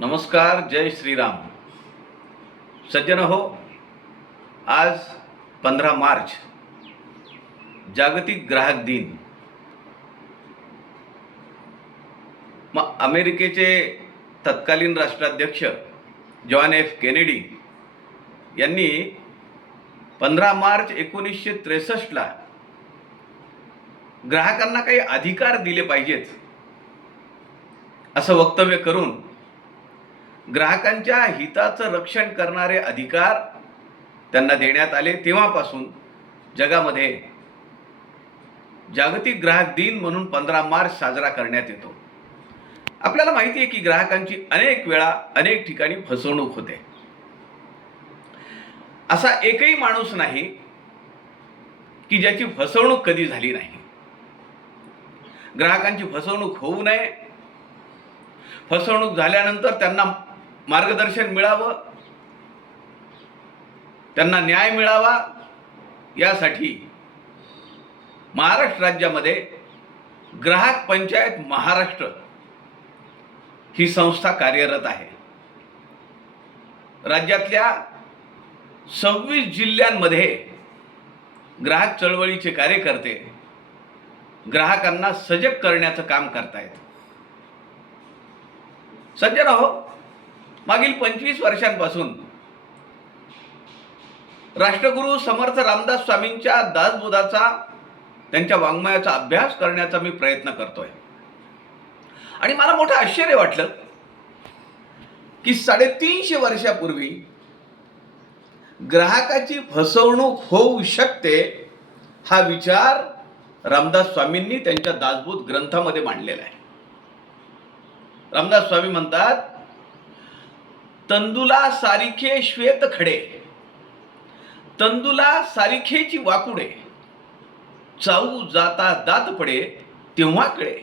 नमस्कार जय श्रीराम। सज्जन हो आज पंधरा मार्च जागतिक ग्राहक दिन। मग अमेरिकेचे तत्कालीन राष्ट्राध्यक्ष जॉन एफ केनेडी यांनी पंधरा मार्च एकोणीसशे त्रेसष्टला ग्राहकांना काही अधिकार दिले पाहिजेत असं वक्तव्य करून ग्राहकांच्या हिताचं रक्षण करणारे अधिकार त्यांना देण्यात आले तेव्हापासून जगामध्ये जागतिक ग्राहक दिन म्हणून पंधरा मार्च साजरा करण्यात येतो. आपल्याला माहिती आहे की ग्राहकांची अनेक वेळा अनेक ठिकाणी फसवणूक होते. असा एकही माणूस नाही की ज्याची फसवणूक कधी झाली नाही. ग्राहकांची फसवणूक होऊ नये. फसवणूक झाल्यानंतर त्यांना मार्गदर्शन मिळावं त्यांना न्याय मिळावा यासाठी महाराष्ट्र राज्यामध्ये ग्राहक पंचायत महाराष्ट्र ही संस्था कार्यरत आहे. राज्यातल्या सव्वीस जिल्ह्यांमध्ये ग्राहक चळवळीचे कार्यकर्ते ग्राहकांना सजग करण्याचं काम करतायत. सज्जन हो मागील पंचवीस वर्षांपासून राष्ट्रगुरू समर्थ रामदास स्वामींच्या दासबोधाचा त्यांच्या वाङ्मयाचा अभ्यास करण्याचा मी प्रयत्न करतोय. आणि मला मोठं आश्चर्य वाटलं की साडेतीनशे वर्षापूर्वी ग्राहकाची फसवणूक होऊ शकते हा विचार रामदास स्वामींनी त्यांच्या दासबोध ग्रंथामध्ये मांडलेला आहे. रामदास स्वामी म्हणतात तंदुला सारिखे श्वेत खडे. तंदुला सारिखेची वाकुडे. चाऊ जाता दात पडे तेव्हा कळे.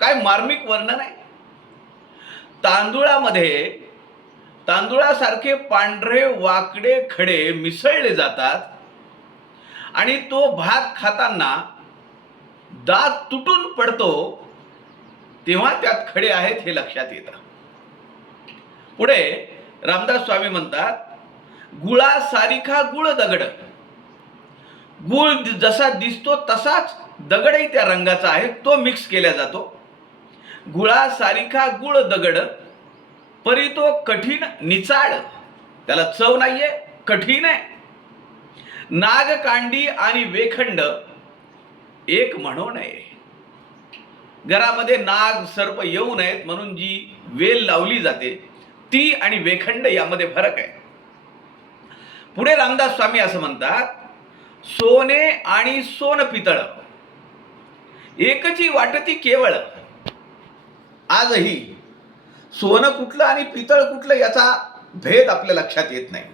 काय मार्मिक वर्णन आहे? तांदुळामध्ये तांदुळासारखे पांढरे वाकडे खडे मिसळले जातात आणि तो भात खाताना दात तुटून पडतो तेव्हा त्यात खडे आहेत हे लक्षात येतं. पुढे रामदास स्वामी म्हणतात गुळा सारिखा गुळ दगड. गुळ जसा दिसतो तसाच दगडही त्या रंगाचा आहे तो मिक्स केला जातो. गुळा सारिखा गुळ दगड परी तो कठीण निचाड त्याला चव नाहीये कठीण आहे. नागकांडी आणि वेखंड एक म्हणू नये. घरामध्ये नाग सर्प येऊ नयेत म्हणून जी वेल लावली जाते ती आणि वेखंड यामध्ये फरक आहे. पुढे रामदास स्वामी असं म्हणतात सोने आणि सोन पितळ एकची वाटती केवळ. आजही सोनं कुठलं आणि पितळ कुठलं याचा भेद आपल्या लक्षात येत नाही.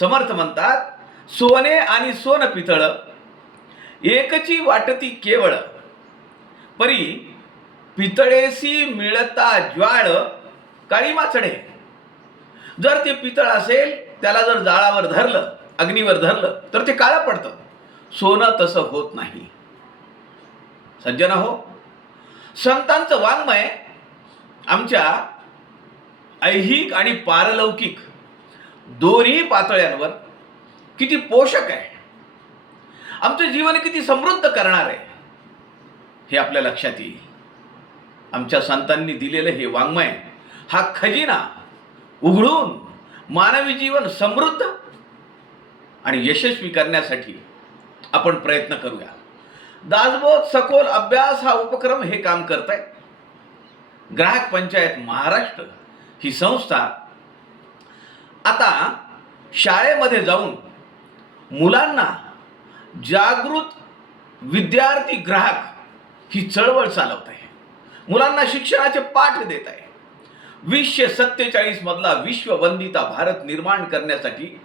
समर्थ म्हणतात सोने आणि सोन पितळ एकची वाटती केवळ. परी पितळेसी मिळता ज्वाळ काळी माचडे. जर ते पितळ असेल त्याला जर जाळावर धरलं अग्नीवर धरलं तर ते काळं पडतं. सोनं तसं होत नाही. सज्जन हो संतांचं वाङ्मय आमच्या ऐहिक आणि पारलौकिक दोन्ही पातळ्यांवर किती पोषक आहे. आमचं जीवन किती समृद्ध करणार आहे. हे आपल्या लक्षात येईल. आमच्या संतांनी दिलेलं हे वाङ्मय हा खजिना उघडून मानवी जीवन समृद्ध आणि यशस्वी करण्यासाठी आपण प्रयत्न करूया. दासबोध सखोल अभ्यास हा उपक्रम हे काम करत आहे ग्राहक पंचायत महाराष्ट्र ही संस्था आता शाळेमध्ये जाऊन मुलांना जागृत विद्यार्थी ग्राहक ही चळवळ चालवत आहे मुलांना शिक्षणाचे पाठ देत आहे वीसशे सत्तेचाळीस मधला विश्ववंदिता भारत निर्माण करण्यासाठी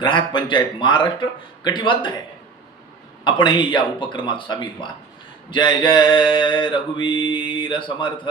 ग्राहक पंचायत महाराष्ट्र कटिबद्ध आहे. आपणही या उपक्रमात सामील व्हा. जय जय रघुवीर समर्थ.